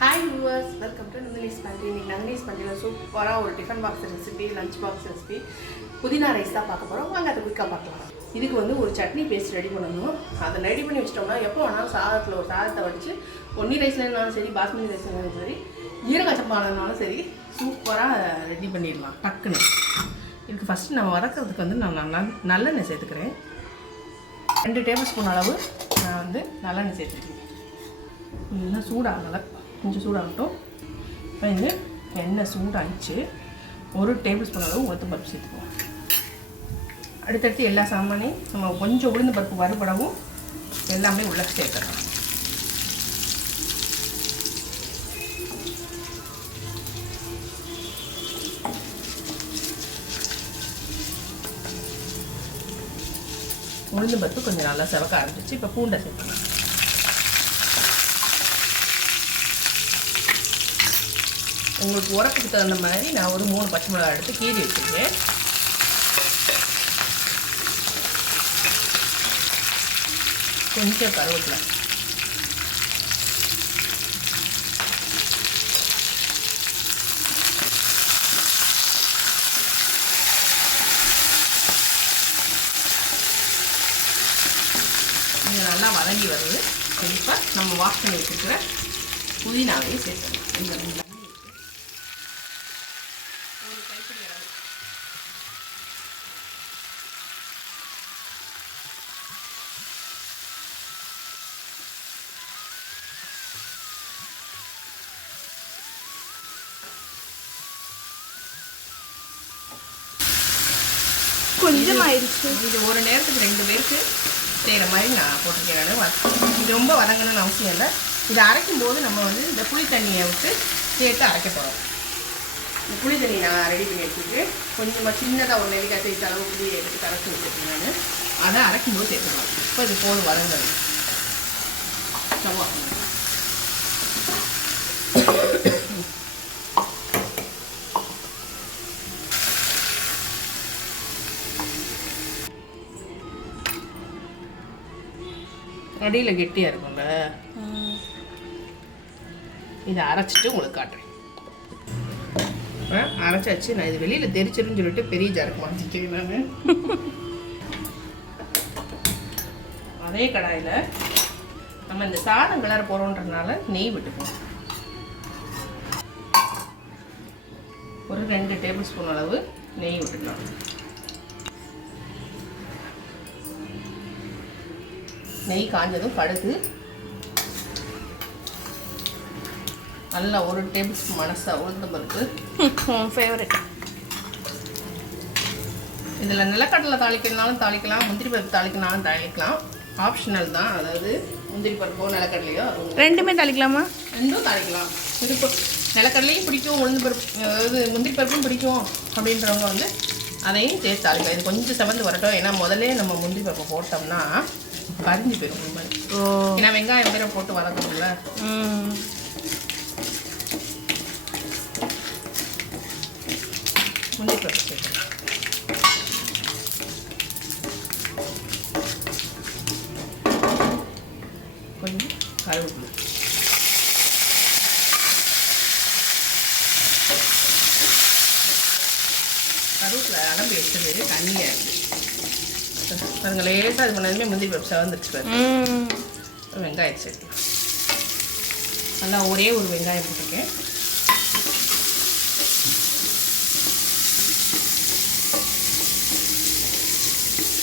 Hi viewers welcome to Nandhinis பண்டி இன்னைக்கு நந்தினிஸ் பண்டியில் சூப்பராக ஒரு tiffin box recipe lunch box recipe புதினா ரைஸ் தான் பார்க்க போகிறோம் வாங்க அதை குயிக்காக பார்க்கலாம். இதுக்கு வந்து ஒரு சட்னி பேஸ்ட் ரெடி பண்ணணும். அதை ரெடி பண்ணி வச்சிட்டோம்னா எப்போ வேணாலும் சாதத்தில் ஒரு சாதத்தை வடித்து பொன்னி ரைஸ்லனாலும் சரி பாஸ்மதி ரைஸ்லனாலும் சரி ஜீரக சம்பாலனாலும் சரி சூப்பராக ரெடி பண்ணிடலாம். டக்குன்னு. இதுக்கு ஃபஸ்ட்டு நம்ம வதக்கிறதுக்கு வந்து நான் நல்லா நல்லெண்ணெய் சேர்த்துக்கிறேன். ரெண்டு டேபிள் ஸ்பூன் அளவு நான் வந்து நல்லெண்ணெய் சேர்த்துருக்கேன் இன்னும் சூடாகலை கொஞ்சம் சூடாகட்டும். இப்போ இது எண்ணெய் சூடாகிச்சு ஒரு டேபிள் ஸ்பூன் அளவு உளுத்தம் பருப்பு சேர்த்துக்குவோம். அடுத்தடுத்து எல்லா சாமானையும் நம்ம கொஞ்சம் உளுந்து பருப்பு வறுபடவும் எல்லாமே உள்ள சேர்த்துடலாம். உளுந்து பருப்பு கொஞ்சம் நல்லா செவக்க ஆரம்பிச்சு இப்போ பூண்டை சேர்த்துக்கலாம். உங்களுக்கு உரப்புக்கு தகுந்த மாதிரி நான் ஒரு மூணு பச்சை மிளகாய் எடுத்து கீறி வச்சுருக்கேன். கொஞ்சம் கருவேப்பிலை. இது நல்லா வதங்கி வருது. கண்டிப்பாக நம்ம வாஷ் பண்ணி வச்சுருக்கிற புதினாவையும் சேர்த்துக்கலாம். இந்த கொஞ்சம் ஆயிடுச்சு இது ஒரு நேரத்துக்கு ரெண்டு பேருக்கு செய்கிற மாதிரி நான் போட்டிருக்கேன் நான். இது ரொம்ப வதங்கணும்னு அவசியம் இல்லை. இதை அரைக்கும் போது நம்ம வந்து இந்த புளி தண்ணியை விட்டு சேர்த்து அரைக்க போகிறோம் இந்த புளி தண்ணி நான் ரெடி பண்ணி வச்சுட்டு கொஞ்சமாக சின்னதாக ஒரு நெல்லிக்காய் சேர்த்து அளவு புளியை எடுத்து கரைச்சி வச்சுருக்கேன் நான். அதை அரைக்கும் போது சேர்த்துக்கலாம். இப்போ இது போதும் வதங்கணும். ஸ்டவ் அடியில் கெட்டியாக இருக்கும்ல. இதை அரைச்சிட்டு உங்களுக்கு காட்டுறேன். ஆ, அரைச்சாச்சு. நான் இது வெளியில் தெரிச்சிருன்னு சொல்லிட்டு பெரிய ஜாருக்கு மாற்றிட்டேன் நான். அதே கடாயில் நம்ம இந்த சாதம் கிளற போகிறோன்றதுனால நெய் விட்டுப்போம் ஒரு ரெண்டு டேபிள் ஸ்பூன் அளவு நெய் விட்டுக்கலாம். நெய் காஞ்சதும் கடுகு. நல்லா ஒரு டேபிள் ஸ்பூன் மனசா உளுந்தம் பருப்பு. ஃபேவரட் இதில் நிலக்கடலை தாளிக்கணும்னாலும் தாளிக்கலாம் முந்திரி பருப்பு தாளிக்கணும்னாலும் தாளிக்கலாம். ஆப்ஷனல் தான். அதாவது முந்திரி பருப்போ நிலக்கடலையோ அது ரெண்டுமே தாளிக்கலாமா? ரெண்டும் தாளிக்கலாம். விருப்பம் நிலக்கடலையும் பிடிக்கும் உளுந்து பருப்பு அதாவது முந்திரி பருப்பும் பிடிக்கும் அப்படின்றவங்க வந்து அதையும் சேர்த்து தாளிக்கலாம். இது கொஞ்சம் செவந்து வரட்டும். ஏன்னா முதல்ல நம்ம முந்திரி பருப்பு போட்டோம்னா கரிஞ்சு போயிடும் ஓ. ஏன்னா வெங்காயம் வேற போட்டு வதக்கணும்ல. சேர்க்கணும் கொஞ்சம் கருவேப்பிலை. கருவேப்பிலை அலம்பி வச்சது தண்ணியாக இருக்குது பாருங்க லேசாக இது பண்ணதுமே முந்திரி பருப்பு செவந்துருச்சு பாருங்க. வெங்காயம் சேர்க்கலாம் நல்லா ஒரே ஒரு வெங்காயம் போட்டிருக்கேன்.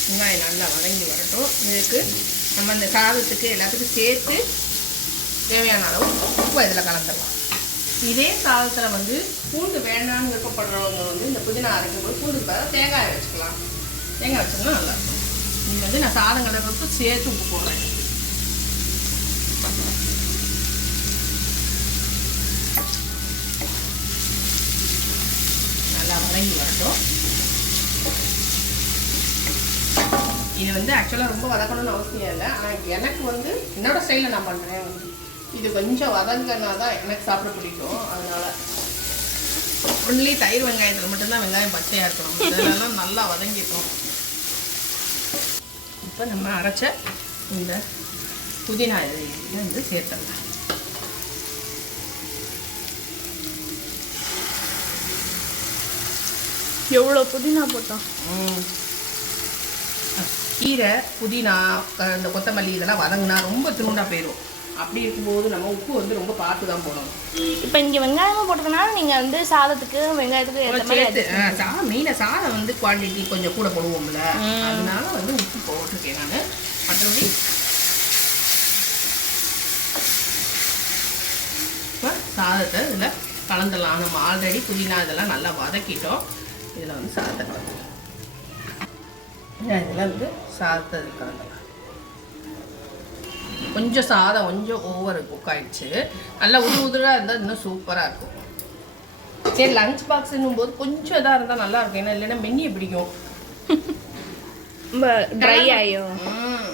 வெங்காயம் நல்லா வதங்கி வரட்டும். இதுக்கு நம்ம இந்த சாதத்துக்கு எல்லாத்துக்கும் சேர்த்து தேவையான அளவு உப்பு இதில் கலந்துடலாம். இதே சாதத்தில் வந்து பூண்டு வேண்டாம்னு விருப்பப்படுறவங்க வந்து இந்த புதினா அரைக்கும் போது பூண்டு தேங்காய் வச்சுக்கலாம். தேங்காய் வச்சோம்னா நல்லாயிருக்கும் இது வந்து நான் சாதம் கலர்றப்ப சேர்த்து உப்பு போடுறேன். நல்லா வதங்கி வரட்டும். இது வந்து ஆக்சுவலாக ரொம்ப வதக்கணும்னு அவசியம் இல்லை. ஆனால் எனக்கு வந்து என்னோட ஸ்டைலில் நான் பண்ணுறேன் இது கொஞ்சம் வதங்கினா தான் எனக்கு சாப்பிட பிடிக்கும். அதனால ஒன்லி தயிர் வெங்காயத்தில் மட்டும்தான் வெங்காயம் பச்சையாக இருக்கணும். இதெல்லாம் நல்லா வதங்கிட்டோம் இப்போ நம்ம அரைச்ச இந்த புதினா இதில் வந்து சேர்த்துடலாம். எவ்வளோ புதினா போட்டோம் கீரை புதினா இந்த கொத்தமல்லி இதெல்லாம் வதங்கினா ரொம்ப திருண்டாக போயிடும் அப்படி இருக்கும்போது நம்ம உப்பு வந்து ரொம்ப பார்த்து தான் போடணும். இப்போ இங்கே வெங்காயமும் போட்டதுனால நீங்கள் வந்து சாதத்துக்கு வெங்காயத்துக்கு ஏற்ற மாதிரி சாதம் மெயினாக சாதம் வந்து குவான்டிட்டி கொஞ்சம் கூட போடுவோம்ல. அதனால வந்து உப்பு போட்டிருக்கேன் நான். மற்றபடி இப்போ சாதத்தை இதில் கலந்துடலாம். நம்ம ஆல்ரெடி புதினா இதெல்லாம் நல்லா வதக்கிட்டோம். இதில் வந்து சாதத்தை கலந்துக்கலாம் இதில் வந்து சாதத்தை இது கலந்துக்கலாம் கொஞ்சம் சாதம் கொஞ்சம் ஓவர் குக் ஆயிடுச்சு. நல்லா உது உதிராக இருந்தால் இன்னும் சூப்பராக இருக்கும். சரி லஞ்ச் பாக்ஸ்னும் போது கொஞ்சம் இதாக இருந்தால் நல்லா இருக்கும். ஏன்னா இல்லைன்னா மென்னியை பிடிக்கும். ட்ரை ஆகியும் ம்.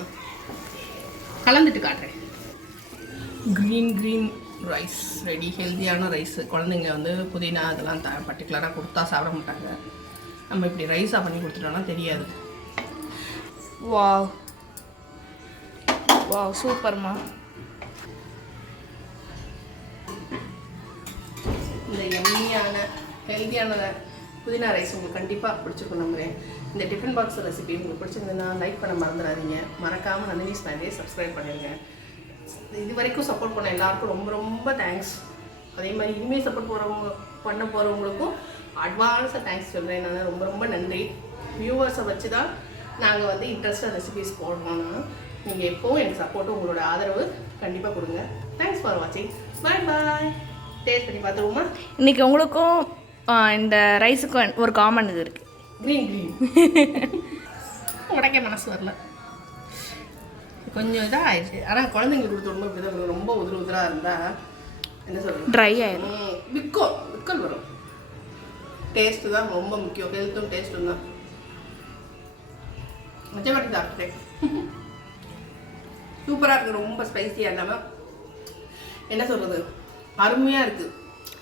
கலந்துட்டு காட்டுறேன். க்ரீன் க்ரீன் ரைஸ் ரெடி ஹெல்த்தியான ரைஸ் குழந்தைங்க வந்து புதினா அதெல்லாம் த பர்டிகுலராக கொடுத்தா சாப்பிட மாட்டாங்க. நம்ம இப்படி ரைஸாக பண்ணி கொடுத்துட்டோம்னா தெரியாது. வாவ் வா சூப்பர்மா இந்த எம்மியான ஹெல்த்தியானதை புதினா ரைஸ் உங்களுக்கு கண்டிப்பாக பிடிச்சிருக்கும் நம்புகிறேன் இந்த டிஃபன் பாக்ஸ் ரெசிபி உங்களுக்கு பிடிச்சிருந்ததுன்னா லைக் பண்ண மறந்துடாதீங்க. மறக்காமல் நந்தினி நிறைய சப்ஸ்கிரைப் பண்ணிடுங்க. இது வரைக்கும் சப்போர்ட் பண்ண எல்லாருக்கும் ரொம்ப ரொம்ப தேங்க்ஸ் அதே மாதிரி இனிமேல் சப்போர்ட் போகிறவங்க பண்ண போகிறவங்களுக்கும் அட்வான்ஸாக தேங்க்ஸ் சொல்கிறேன் நான் ரொம்ப ரொம்ப நன்றி. வியூவர்ஸை வச்சு தான் நாங்கள் வந்து இன்ட்ரெஸ்டாக ரெசிபிஸ் போடுவோம் நீங்கள் எப்போவும் எனக்கு சப்போர்ட்டும் உங்களோட ஆதரவு கண்டிப்பாக கொடுங்க. தேங்க்ஸ் ஃபார் வாட்சிங் பாய் பாய் டேஸ்ட் பண்ணி பார்த்துருவோமா? இன்னைக்கு உங்களுக்கும் இந்த ரைஸுக்கும் ஒரு காமன் இது இருக்குது க்ரீன் க்ரீன் உடைக்க மனசு வரல. கொஞ்சம் இதாக ஆயிடுச்சு ஆனால் குழந்தைங்களுக்கு கொடுத்து இப்படி தான் ரொம்ப உதிர உதிராக இருந்தால் என்ன சொல்றது? ட்ரை ஆயிடும் ம், விக்கல் விக்கல் வரும். டேஸ்ட்டு தான் ரொம்ப முக்கியம். ஹெல்த்தும் டேஸ்ட்டும் தான். மச்சப்பட்டி சாப்பிட்டேன் சூப்பராக இருக்குது ரொம்ப ஸ்பைசியாக இல்லாமல் என்ன சொல்கிறது அருமையாக இருக்குது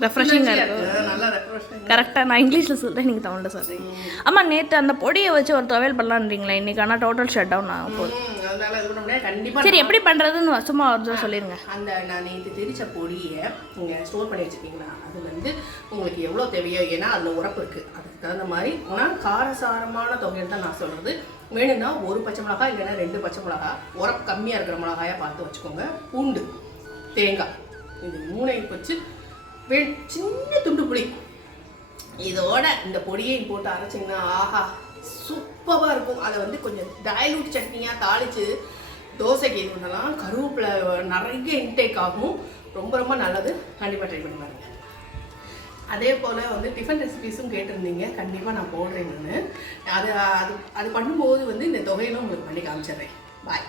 ரெஃப்ரெஷிங்காக இருக்கும் கரெக்டாக நான் இங்கிலீஷில் சொல்கிறேன் நீங்கள் தமிழில் சொல்கிறீங்க ஆமாம் நேற்று அந்த பொடியை வச்சு ஒரு துவையல் பண்ணலான்றீங்களா இன்னைக்கு ஆனால் டோட்டல் ஷட் டவுன் ஆகும் போகுது அதனால இது பண்ண முடியாது. கண்டிப்பாக சரி எப்படி பண்ணுறதுன்னு சும்மா ஒரு சொல்லிடுங்க அந்த நான் நேற்று திரிச்ச பொடியை நீங்கள் ஸ்டோர் பண்ணி வச்சுருக்கீங்களா? அது வந்து உங்களுக்கு எவ்வளோ தேவையோ ஏன்னா அதில் உரப்பு இருக்குது அதுக்கு தகுந்த மாதிரி ஆனால் காரசாரமான தொகையில் தான் நான் சொல்கிறது வேணும்னா ஒரு பச்சை மிளகாய் இல்லைன்னா ரெண்டு பச்சை மிளகாய் உரப்பு கம்மியாக இருக்கிற மிளகாயாக பார்த்து வச்சுக்கோங்க. பூண்டு தேங்காய் இது மூணையும் வச்சு வே சின்ன துண்டு புளி. இதோட இந்த பொடியையும் போட்டு அரைச்சிங்கன்னா ஆஹா சூப்பராக இருக்கும். அதை வந்து கொஞ்சம் டைலூட் சட்னியாக தாளித்து தோசைக்கு இது பண்ணலாம் கருவேப்பிலை நிறைய இன்டேக் ஆகும். ரொம்ப ரொம்ப நல்லது. கண்டிப்பாக ட்ரை பண்ணி பாருங்க. அதே போல் வந்து டிஃபன் ரெசிபிஸும் கேட்டிருந்தீங்க. கண்டிப்பாக நான் போடுறேன் நான். அது அது அது பண்ணும்போது வந்து இந்த தொகையிலும் உங்களுக்கு பண்ணி காமிச்சிடுறேன். பாய்